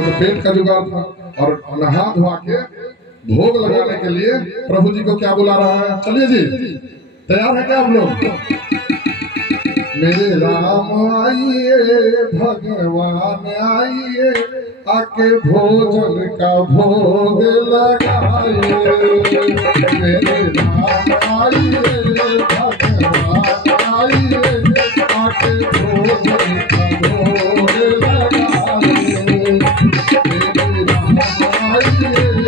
तो पेट का जुगाड़ था। और नहा धोआ के भोग लगाने के लिए प्रभु जी को क्या बुला रहा है? चलिए जी, तैयार है क्या आप लोग? मेरे राम आइए, भगवान आइए, आके भोजन का भोग लगाइए। मेरे राम आइए, भगवान आइए, आके भोजन का भोग लगाइए। मेरे राम आइए, भगवान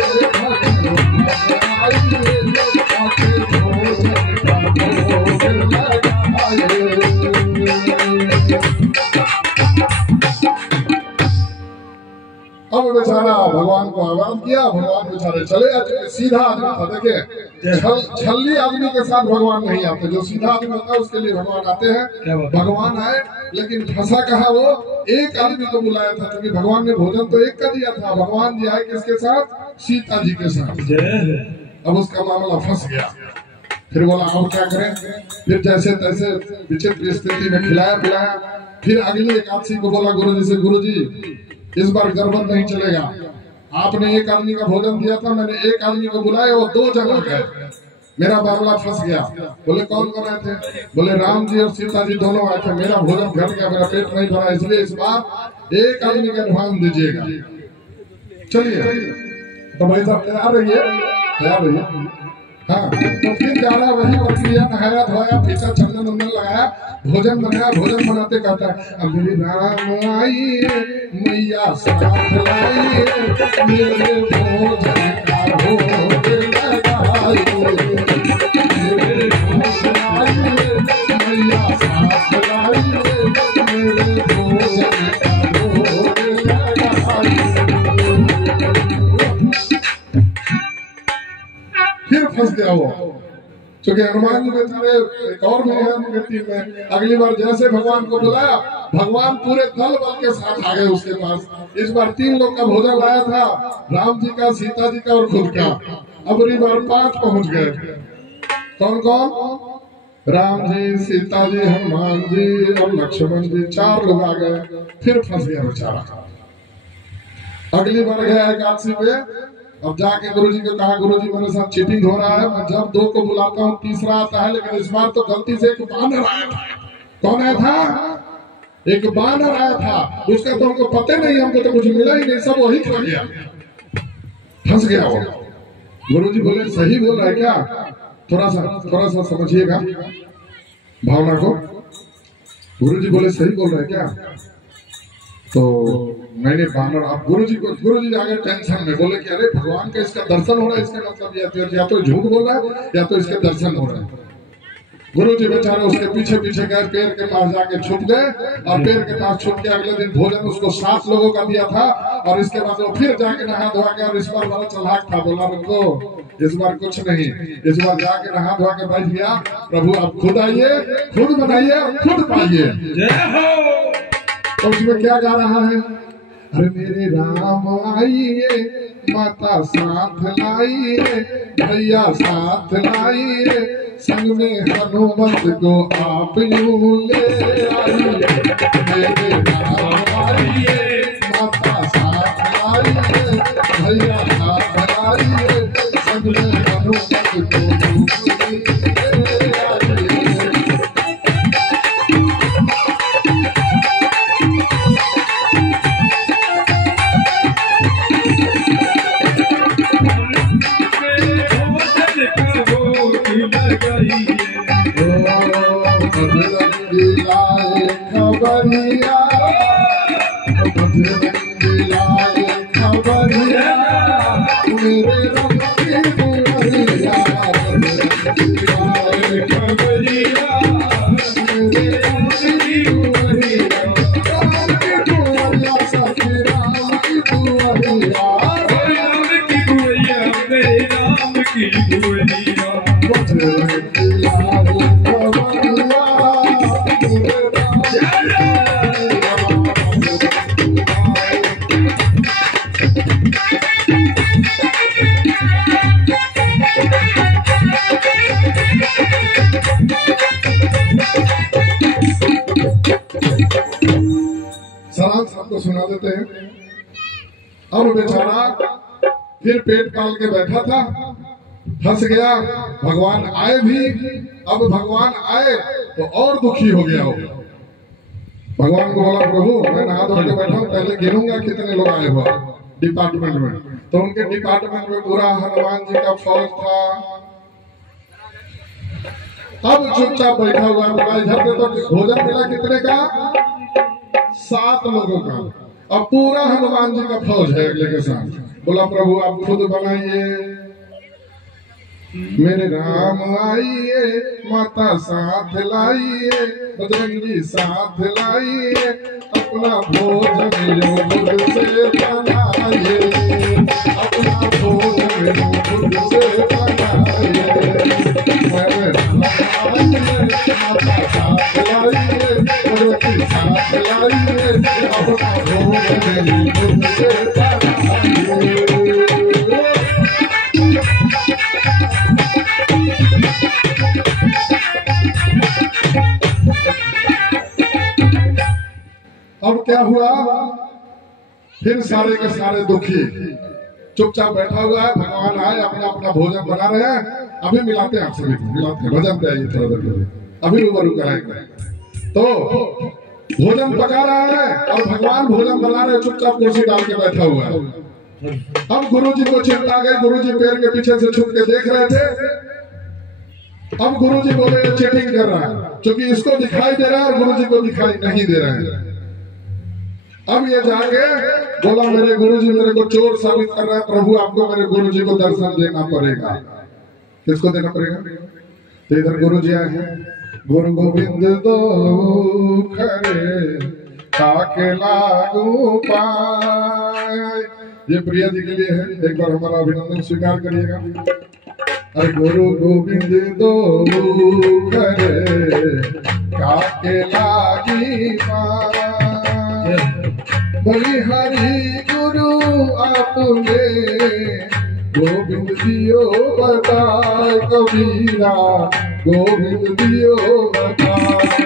आइए, आके भोजन का भोग लगाइए। अब बेचारा भगवान को आह्वान किया, भगवान बेचारे चले आते। सीधा आदमी था, देखिए छल्ली आदमी के साथ भगवान नहीं आते। जो सीधा आदमी होता है उसके लिए भगवान आते हैं। भगवान आए, लेकिन फंसा कहा वो एक आदमी को बुलाया था, क्योंकि भगवान ने भोजन तो एक का दिया था। भगवान जी आए किसके साथ? सीता जी के साथ। अब उसका मामला फंस गया। फिर बोला अब क्या करें? फिर जैसे तैसे विचित्र स्थिति में खिलाया पिलाया। फिर अगली एकादशी को बोला गुरु जी से, गुरु जी इस बार गड़बड़ नहीं चलेगा। आपने एक आदमी का भोजन दिया था, मैंने एक आदमी को बुलाया, वो 2 जगह गए, मेरा मामला फंस गया। बोले कौन कर रहे थे? बोले राम जी और सीता जी दोनों आए थे। मेरा भोजन घट गया, मेरा पेट नहीं भरा, इसलिए इस बार एक आदमी का ध्यान दीजिएगा। चलिए तो भाई साहब तैयार रहिए, तैयार रहिए। हाँ, तो फिर जाना वही प्रक्रिया, नहाया धोया, पीछा चंदन वंदन लगाया, भोजन बनाया। भोजन बनाते कहता है मेरे राम आइए, मैया साथ लाइए, मेरे भोजन का भोग लगाइए। मेरे भोजन आइए, मैया साथ लाइए, मेरे भोजन का भोग लगाइए। फिर फंस गया वो, क्योंकि हनुमान जी बेचारे एक और भी है टीम में। अगली बार जैसे भगवान को बुलाया, भगवान पूरे दल बल के साथ आ गए उसके पास। इस बार 3 लोग का भोजन लाया था, राम जी का, सीता जी का और खुद का। अब इस बार 5 पहुंच गए। कौन कौन? राम जी, सीता जी, हनुमान जी और लक्ष्मण जी, 4 लोग आ गए। फिर फंस गया बेचारा। अगली बार गया एकादशी पे। अब जाके गुरुजी को कहा, गुरुजी मेरे साथ चीटिंग हो रहा है, मैं जब 2 को बुलाता हूँ तीसरा आता है, लेकिन इस बार तो गलती से एक बानर आया था। कौन आया था? एक बानर आया था, उसका तो हमको पता नहीं, हमको तो कुछ मिला ही नहीं, सब वही खा गया। फंस गया वो। गुरुजी बोले सही बोल रहा है क्या? थोड़ा सा समझिएगा भावना को। गुरुजी बोले सही बोल रहा है क्या? तो मैंने बानर, आप गुरुजी आगे टेंशन में बोले कि अरे भगवान का इसका दर्शन हो रहा है, इसका मतलब या तो झूठ बोल रहा है या तो इसके दर्शन हो रहे हैं। गुरुजी बेचारे उसके पीछे पीछे गए, पेड़ के पास जाके छुप गए। और पेड़ के पास छुप के अगले दिन भोजन उसको 7 लोगों का दिया था। और इसके बाद वो फिर जाके नहा धोआ के, और इस बार बड़ा चालाक था, बोला रुको इस बार कुछ नहीं, इस बार जाके नहा धोआ के बैठ गया। प्रभु आप खुद आइए, खुद बनाइए, खुद पाइए। तो उसमें क्या गा रहा है? अरे मेरे राम आइए, माता साथ लाइए, भैया साथ लाइए, संग में हनुमत को आप यूं ले आइए। मेरे राम आइए, माता साथ लाइए, भैया साथ लाइए, संग में हनुमत को खबरिया, खबरिया, मेरे रब की दुआरिया, खबरिया, मेरे रब की दुआरिया, राम की दुआरिया, सखी राम की दुआरिया, राम की दुआरिया, मेरे राम की दुआरिया, और बेचारा फिर पेट पाल के बैठा था, फंस गया। भगवान आए भी, अब भगवान आए तो और दुखी हो गया हो। भगवान को बोला प्रभु मैं नहा धो के बैठा हूँ, पहले गिनूंगा कितने लोग आए हो डिपार्टमेंट में। तो उनके डिपार्टमेंट में पूरा हनुमान जी का फौज था। अब चुपचाप बैठा हुआ, बोला इधर से तो भोजन मिला कितने का, 7 लोगों का। अब पूरा हनुमान जी का फौज है अगले के साथ। बोला प्रभु आप खुद बनाइए, मेरे राम आइए, माता साथ लाइए, बजरंगी साथ लाइए, अपना भोजन यो खुद से बनाइए, अपना भोजन यो खुद से बनाइए, मेरे राम आइए, माता साथ लाइए, बजरंगी साथ लाइए, अपना भोजन यो खुद से बनाइए। अब क्या हुआ, फिर सारे के सारे दुखी चुपचाप बैठा हुआ है। भगवान आए, अपना अपना भोजन बना रहे हैं। अभी मिलाते हैं आपसे, मिलाते हैं, भजन पे आइए थोड़ा देर के लिए, अभी रूबरू कराएंगे। तो भोजन पका रहा है और भगवान भोजन बना रहे, चुपचाप कुर्सी डाल के बैठा हुआ है। अब गुरु जी को चिंता गई, गुरु जी पेड़ के पीछे से छुप के देख रहे थे। अब गुरु जी बोले चीटिंग कर रहा है, क्योंकि इसको दिखाई दे रहा है और गुरु जी को दिखाई नहीं दे रहा है। अब ये जाके बोला मेरे गुरुजी मेरे को चोर साबित कर रहा है, प्रभु आपको मेरे गुरुजी को दर्शन देना पड़ेगा। किसको देना पड़ेगा? तो इधर गुरुजी आए हैं, गुरु गोविंद दो खरे ताके लागू पाए। ये प्रिया जी के लिए है, एक बार हमारा अभिनंदन स्वीकार करिएगा। अरे गुरु गोविंद दो खरे ताके लागी पाए, बलिहारी गुरु आपने गोविंद दियो बताए, कबीरा गोविंद दियो बताए।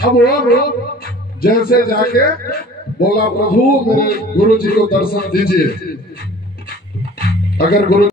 अब वो जैसे जाके बोला प्रभु मेरे गुरु जी को दर्शन दीजिए। अगर गुरु